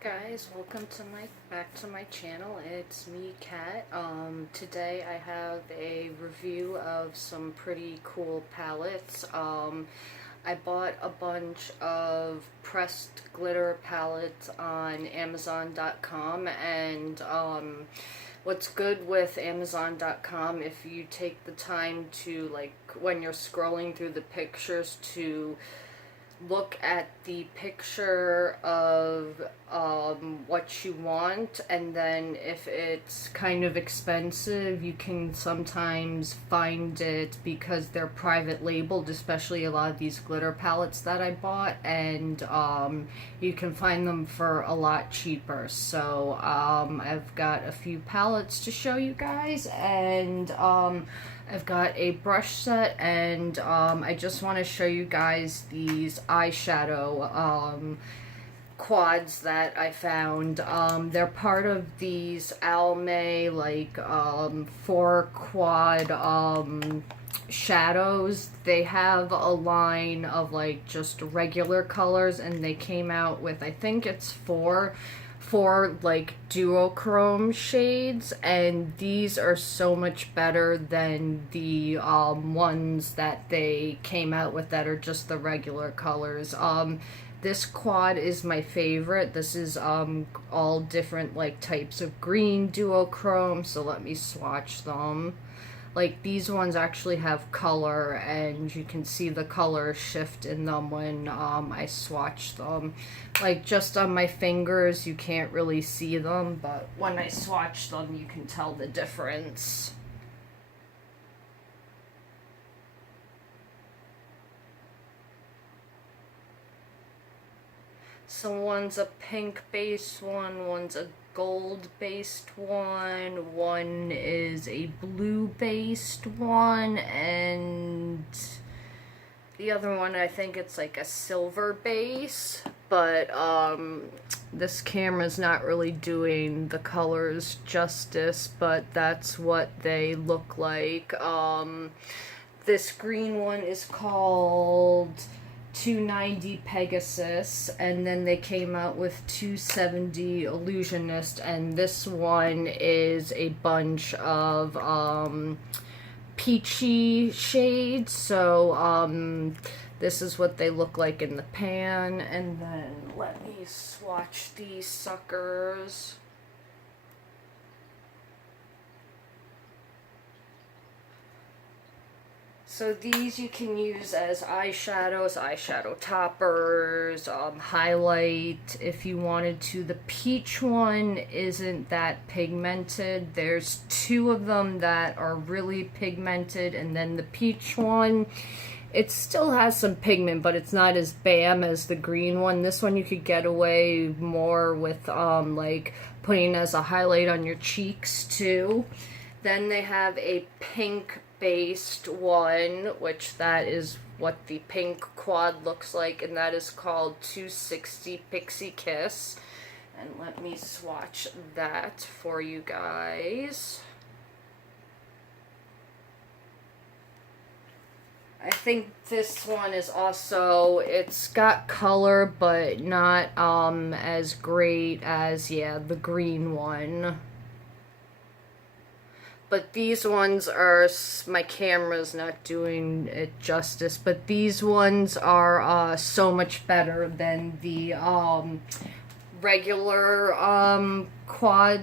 Guys, welcome to back to my channel. It's me, Kat. Today I have a review of some pretty cool palettes. I bought a bunch of pressed glitter palettes on Amazon.com, and what's good with Amazon.com, if you take the time to, like, when you're scrolling through the pictures, to look at the picture of what you want, and then if it's kind of expensive, you can sometimes find it because they're private labeled, especially a lot of these glitter palettes that I bought, and you can find them for a lot cheaper. So I've got a few palettes to show you guys, and I've got a brush set, and I just want to show you guys these eyeshadow quads that I found. They're part of these Almay, like, 4 quad shadows. They have a line of, like, just regular colors, and they came out with, I think it's four like duochrome shades, and these are so much better than the ones that they came out with that are just the regular colors. This quad is my favorite. This is all different, like, types of green duochrome, so let me swatch them. Like, these ones actually have color, and you can see the color shift in them when I swatch them. Like, just on my fingers, you can't really see them, but when I swatch them, you can tell the difference. So one's a pink-based one, one's a gold-based one is a blue-based one, and the other one, I think it's like a silver base, but this camera's not really doing the colors justice, but that's what they look like. This green one is called 290 Pegasus, and then they came out with 270 Illusionist, and this one is a bunch of peachy shades. So this is what they look like in the pan, and then let me swatch these suckers. So these you can use as eyeshadows, eyeshadow toppers, highlight if you wanted to. The peach one isn't that pigmented. There's 2 of them that are really pigmented, and then the peach one, it still has some pigment, but it's not as bam as the green one. This one you could get away more with like putting as a highlight on your cheeks too. Then they have a pink based one, which that is what the pink quad looks like, and that is called 260 Pixie Kiss. And let me swatch that for you guys. I think this one is also, it's got color, but not as great as, yeah, the green one. But these ones are, my camera's not doing it justice, but these ones are so much better than the regular quad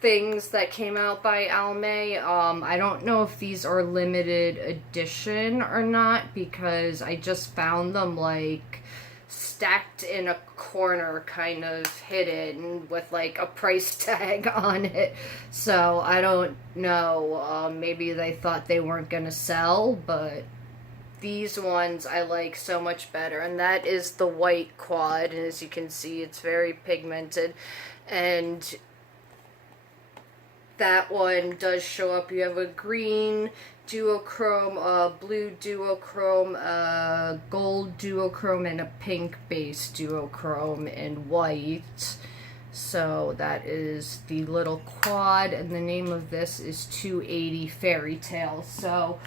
things that came out by Almay. I don't know if these are limited edition or not, because I just found them, like, stacked in a corner, kind of hidden with, like, a price tag on it. So I don't know, maybe they thought they weren't gonna sell, but these ones I like so much better. And that is the white quad, and as you can see, it's very pigmented, and that one does show up. You have a green duochrome, a blue duochrome, a gold duochrome, and a pink base duochrome in white. So that is the little quad, and the name of this is 280 Fairy Tale. So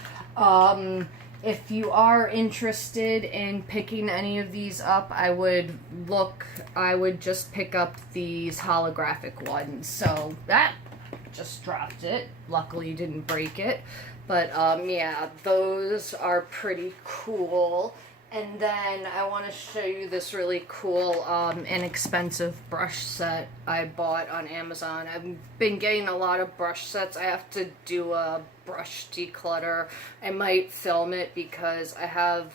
if you are interested in picking any of these up, I would just pick up these holographic ones. So that just dropped it. Luckily you didn't break it. But yeah, those are pretty cool. And then I want to show you this really cool, inexpensive brush set I bought on Amazon. I've been getting a lot of brush sets. I have to do a brush declutter. I might film it because I have,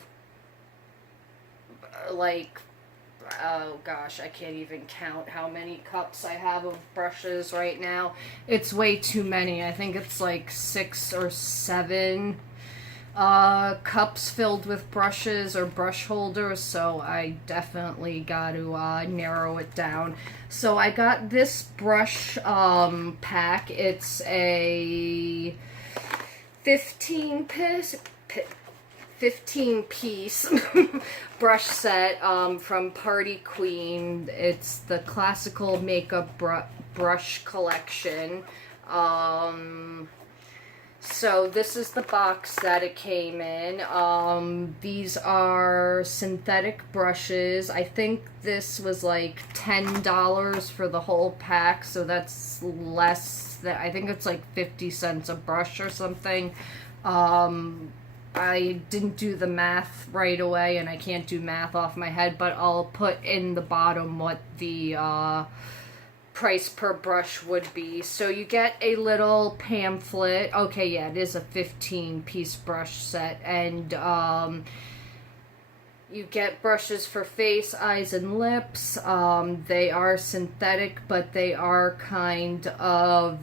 like, oh gosh, I can't even count how many cups I have of brushes right now. It's way too many. I think it's like 6 or 7 cups filled with brushes or brush holders, so I definitely got to narrow it down. So I got this brush pack. It's a 15 piece brush set from Party Queen. It's the classical makeup brush collection. So this is the box that it came in. These are synthetic brushes. I think this was like $10 for the whole pack, so that's less than, I think it's like 50 cents a brush or something. I didn't do the math right away, and I can't do math off my head, but I'll put in the bottom what the price per brush would be. So you get a little pamphlet. Okay, yeah, it is a 15-piece brush set, and you get brushes for face, eyes, and lips. They are synthetic, but they are kind of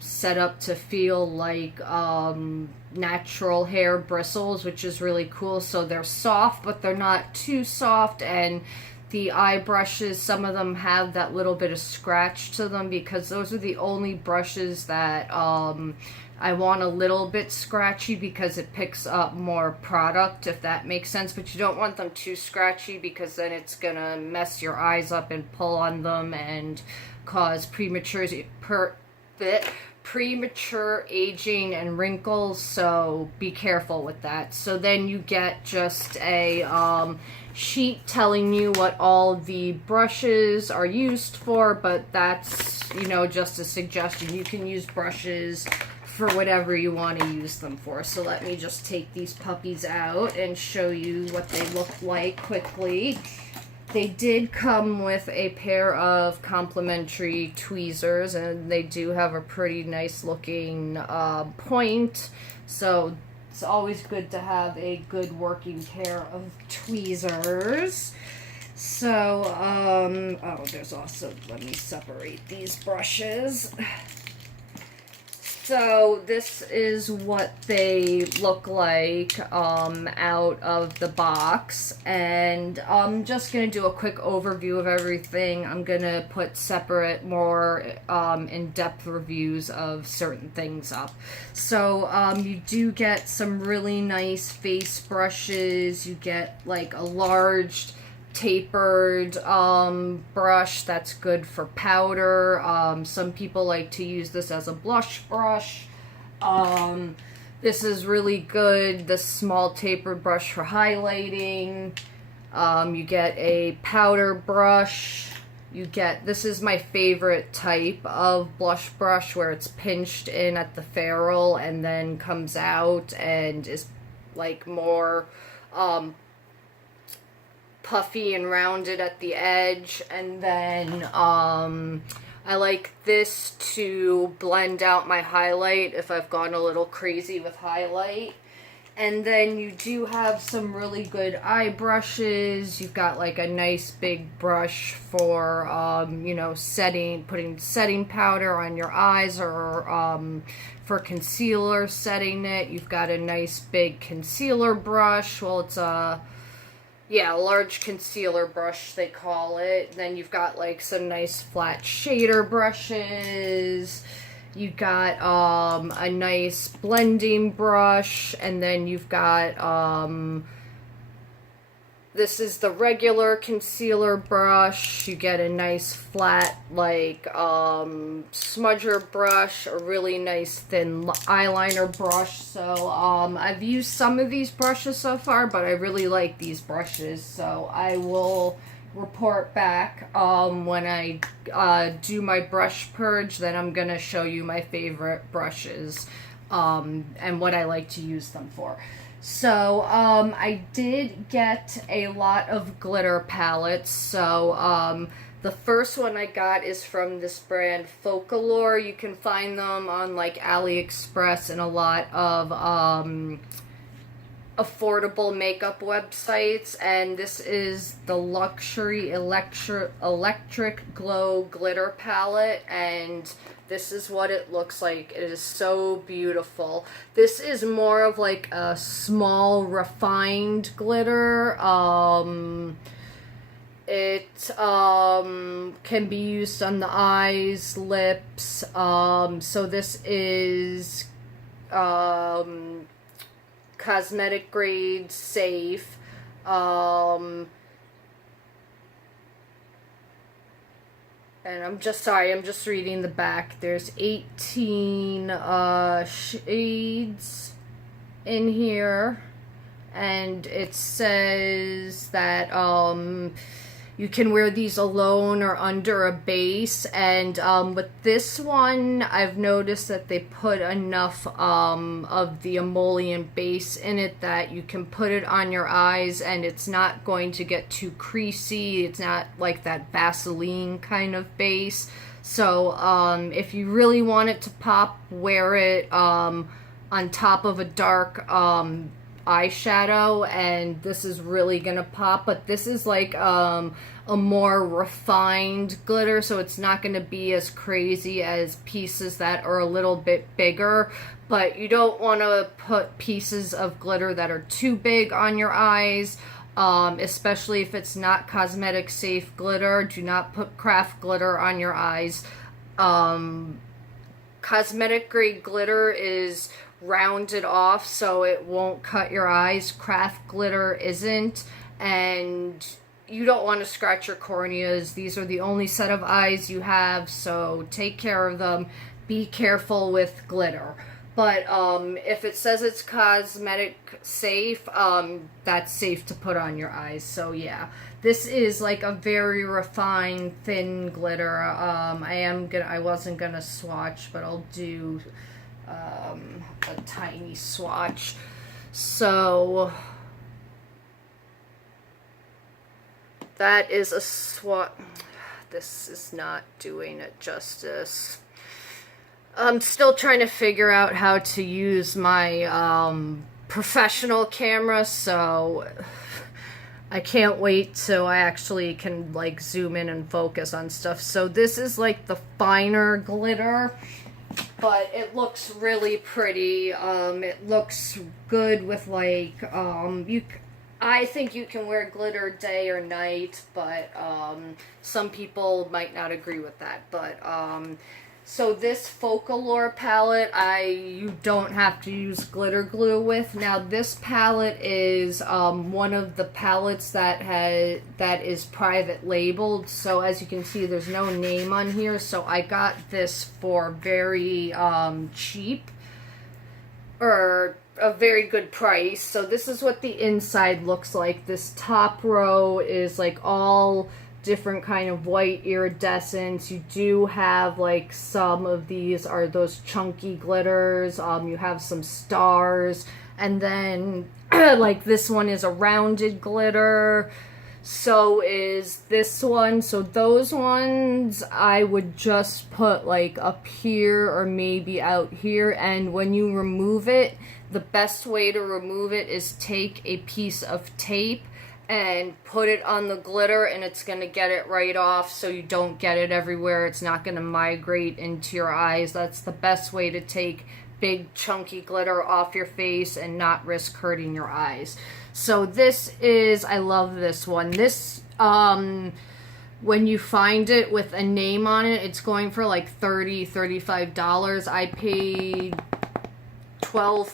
set up to feel like natural hair bristles, which is really cool. So they're soft, but they're not too soft, and the eye brushes, some of them have that little bit of scratch to them, because those are the only brushes that I want a little bit scratchy, because it picks up more product, if that makes sense. But you don't want them too scratchy, because then it's gonna mess your eyes up and pull on them and cause premature aging and wrinkles, so be careful with that. So then you get just a sheet telling you what all the brushes are used for, but that's, you know, just a suggestion. You can use brushes for whatever you want to use them for. So let me just take these puppies out and show you what they look like quickly. They did come with a pair of complimentary tweezers, and they do have a pretty nice looking point, so it's always good to have a good working pair of tweezers. So, oh, there's also, let me separate these brushes. So this is what they look like out of the box, and I'm just going to do a quick overview of everything. I'm going to put separate, more in-depth reviews of certain things up. So you do get some really nice face brushes. You get like a large tapered brush that's good for powder. Some people like to use this as a blush brush. This is really good, the small tapered brush for highlighting. You get a powder brush. You get, this is my favorite type of blush brush, where it's pinched in at the ferrule and then comes out and is like more puffy and rounded at the edge. And then I like this to blend out my highlight if I've gone a little crazy with highlight. And then you do have some really good eye brushes. You've got like a nice big brush for you know, putting setting powder on your eyes, or for concealer, setting it. You've got a nice big concealer brush. Well, it's a large concealer brush, they call it. Then you've got like some nice flat shader brushes. You've got a nice blending brush, and then you've got This is the regular concealer brush. You get a nice flat, like, smudger brush, a really nice thin eyeliner brush. So, I've used some of these brushes so far, but I really like these brushes. So, I will report back when I do my brush purge. Then I'm going to show you my favorite brushes and what I like to use them for. So, I did get a lot of glitter palettes. So, the first one I got is from this brand Folklore. You can find them on, like, AliExpress and a lot of, affordable makeup websites. And this is the Luxury Electric Glow Glitter Palette. And this is what it looks like. It is so beautiful. This is more of like a small refined glitter. It can be used on the eyes, lips. So this is cosmetic grade, safe. And I'm just reading the back. There's 18 shades in here. And it says that you can wear these alone or under a base. And with this one, I've noticed that they put enough of the emollient base in it that you can put it on your eyes and it's not going to get too creasy. It's not like that Vaseline kind of base. So if you really want it to pop, wear it on top of a dark eyeshadow, and this is really gonna pop. But this is like a more refined glitter, so it's not gonna be as crazy as pieces that are a little bit bigger. But you don't want to put pieces of glitter that are too big on your eyes, especially if it's not cosmetic safe glitter. Do not put craft glitter on your eyes. Cosmetic grade glitter is rounded off so it won't cut your eyes. Craft glitter isn't, and you don't want to scratch your corneas. These are the only set of eyes you have, so take care of them. Be careful with glitter. But if it says it's cosmetic safe, that's safe to put on your eyes. So yeah, this is like a very refined thin glitter. I wasn't gonna swatch, but I'll do a tiny swatch. So that is a swatch. This is not doing it justice. I'm still trying to figure out how to use my professional camera, so I can't wait till I actually can like zoom in and focus on stuff. So this is like the finer glitter, but it looks really pretty. It looks good with like, I think you can wear glitter day or night, but some people might not agree with that. But so this Folklore palette, you don't have to use glitter glue with. Now this palette is one of the palettes that is private labeled. So as you can see, there's no name on here. So I got this for very cheap, or a very good price. So this is what the inside looks like. This top row is like all different kind of white iridescence. You do have like some of these are those chunky glitters. You have some stars, and then like this one is a rounded glitter. So is this one. So those ones I would just put like up here or maybe out here, and when you remove it, the best way to remove it is take a piece of tape and put it on the glitter, and it's going to get it right off so you don't get it everywhere. It's not going to migrate into your eyes. That's the best way to take big chunky glitter off your face and not risk hurting your eyes. So this is, I love this one. This, when you find it with a name on it, it's going for like $30, $35. I paid $12,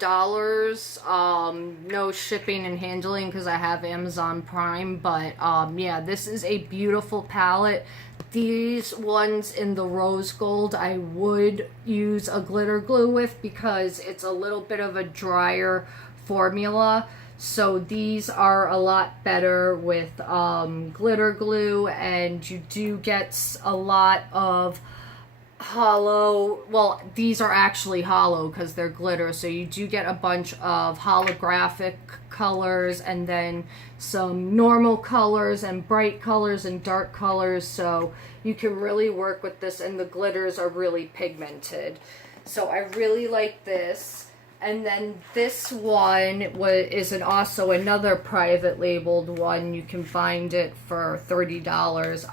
$13. No shipping and handling because I have Amazon Prime, but yeah, this is a beautiful palette. These ones in the rose gold I would use a glitter glue with because it's a little bit of a drier formula. So these are a lot better with glitter glue, and you do get a lot of hollow, well, these are actually hollow because they're glitter, so you do get a bunch of holographic colors and then some normal colors and bright colors and dark colors, so you can really work with this, and the glitters are really pigmented. So I really like this. And then this one is also another private labeled one. You can find it for $30.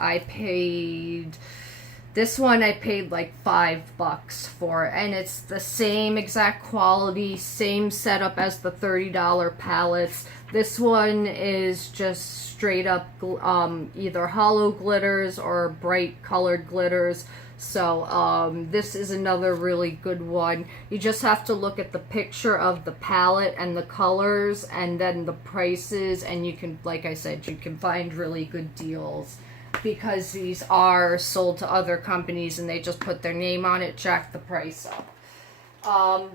This one I paid like $5 for, and it's the same exact quality, same setup as the $30 palettes. This one is just straight up either hollow glitters or bright colored glitters. So this is another really good one. You just have to look at the picture of the palette and the colors and then the prices, and you can, like I said, you can find really good deals because these are sold to other companies and they just put their name on it, jack the price up.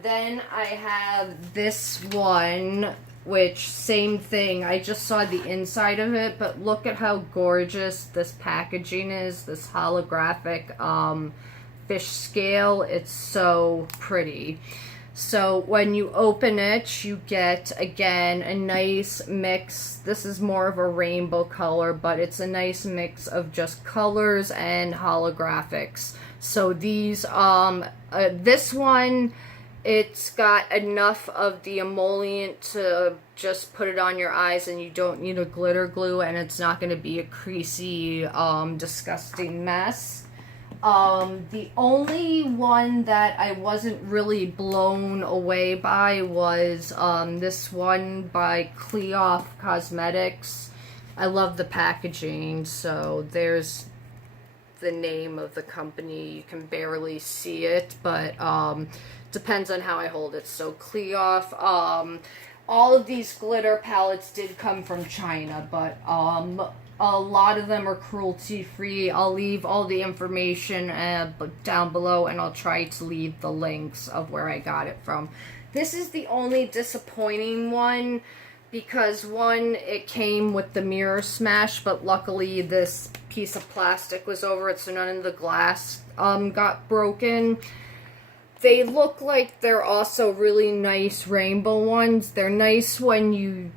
Then I have this one, which same thing. I just saw the inside of it, but look at how gorgeous this packaging is. This holographic fish scale. It's so pretty. So when you open it, you get, again, a nice mix. This is more of a rainbow color, but it's a nice mix of just colors and holographics. So these, this one, it's got enough of the emollient to just put it on your eyes, and you don't need a glitter glue, and it's not going to be a creasy, disgusting mess. The only one that I wasn't really blown away by was this one by Cleof Cosmetics. I love the packaging, so there's the name of the company. You can barely see it, but depends on how I hold it. So Cleof, all of these glitter palettes did come from China, but a lot of them are cruelty-free. I'll leave all the information down below, and I'll try to leave the links of where I got it from. This is the only disappointing one because, one, it came with the mirror smash, but luckily this piece of plastic was over it, so none of the glass got broken. They look like they're also really nice rainbow ones. They're nice when you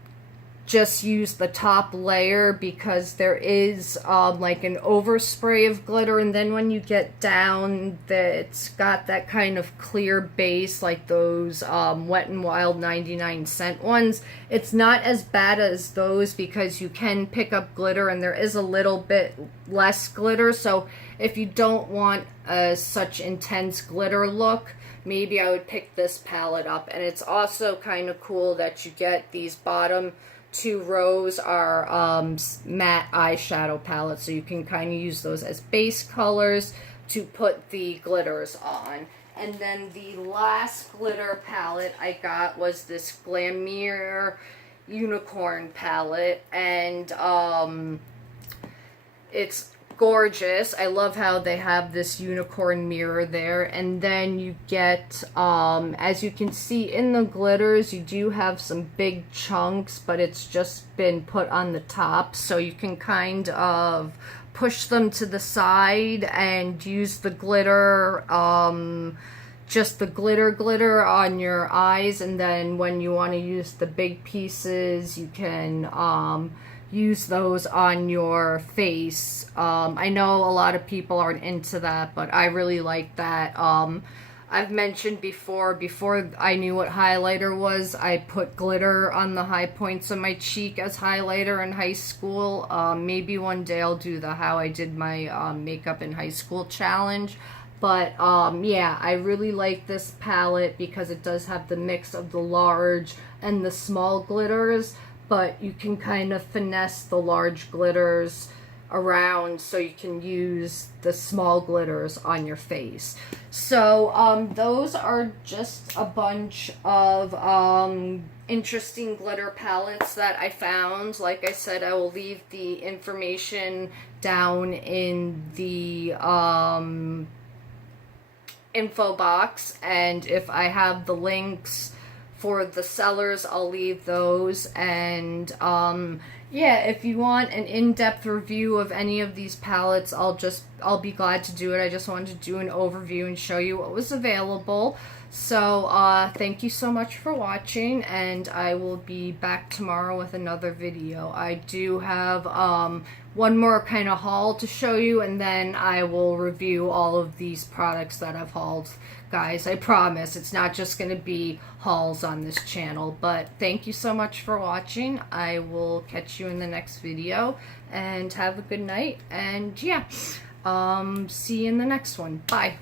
just use the top layer because there is like an overspray of glitter, and then when you get down, it's got that kind of clear base like those Wet n Wild 99-cent ones. It's not as bad as those because you can pick up glitter and there is a little bit less glitter, so if you don't want such intense glitter look, maybe I would pick this palette up. And it's also kind of cool that you get these bottom two rows are matte eyeshadow palettes, so you can kind of use those as base colors to put the glitters on. And then the last glitter palette I got was this Glamour Unicorn palette, and it's gorgeous. I love how they have this unicorn mirror there, and then you get, as you can see in the glitters, you do have some big chunks, but it's just been put on the top, so you can kind of push them to the side and use the glitter, just the glitter on your eyes, and then when you want to use the big pieces, you can use those on your face. I know a lot of people aren't into that, but I really like that. I've mentioned before I knew what highlighter was, I put glitter on the high points of my cheek as highlighter in high school. Maybe one day I'll do the how I did my makeup in high school challenge. But yeah, I really like this palette because it does have the mix of the large and the small glitters, but you can kind of finesse the large glitters around so you can use the small glitters on your face. So those are just a bunch of interesting glitter palettes that I found. Like I said, I will leave the information down in the info box, and if I have the links for the sellers, I'll leave those. And yeah, if you want an in-depth review of any of these palettes, I'll be glad to do it. I just wanted to do an overview and show you what was available. So thank you so much for watching, and I will be back tomorrow with another video. I do have one more kind of haul to show you, and then I will review all of these products that I've hauled. Guys, I promise it's not just going to be hauls on this channel. But thank you so much for watching. I will catch you in the next video, and have a good night. And yeah, see you in the next one. Bye.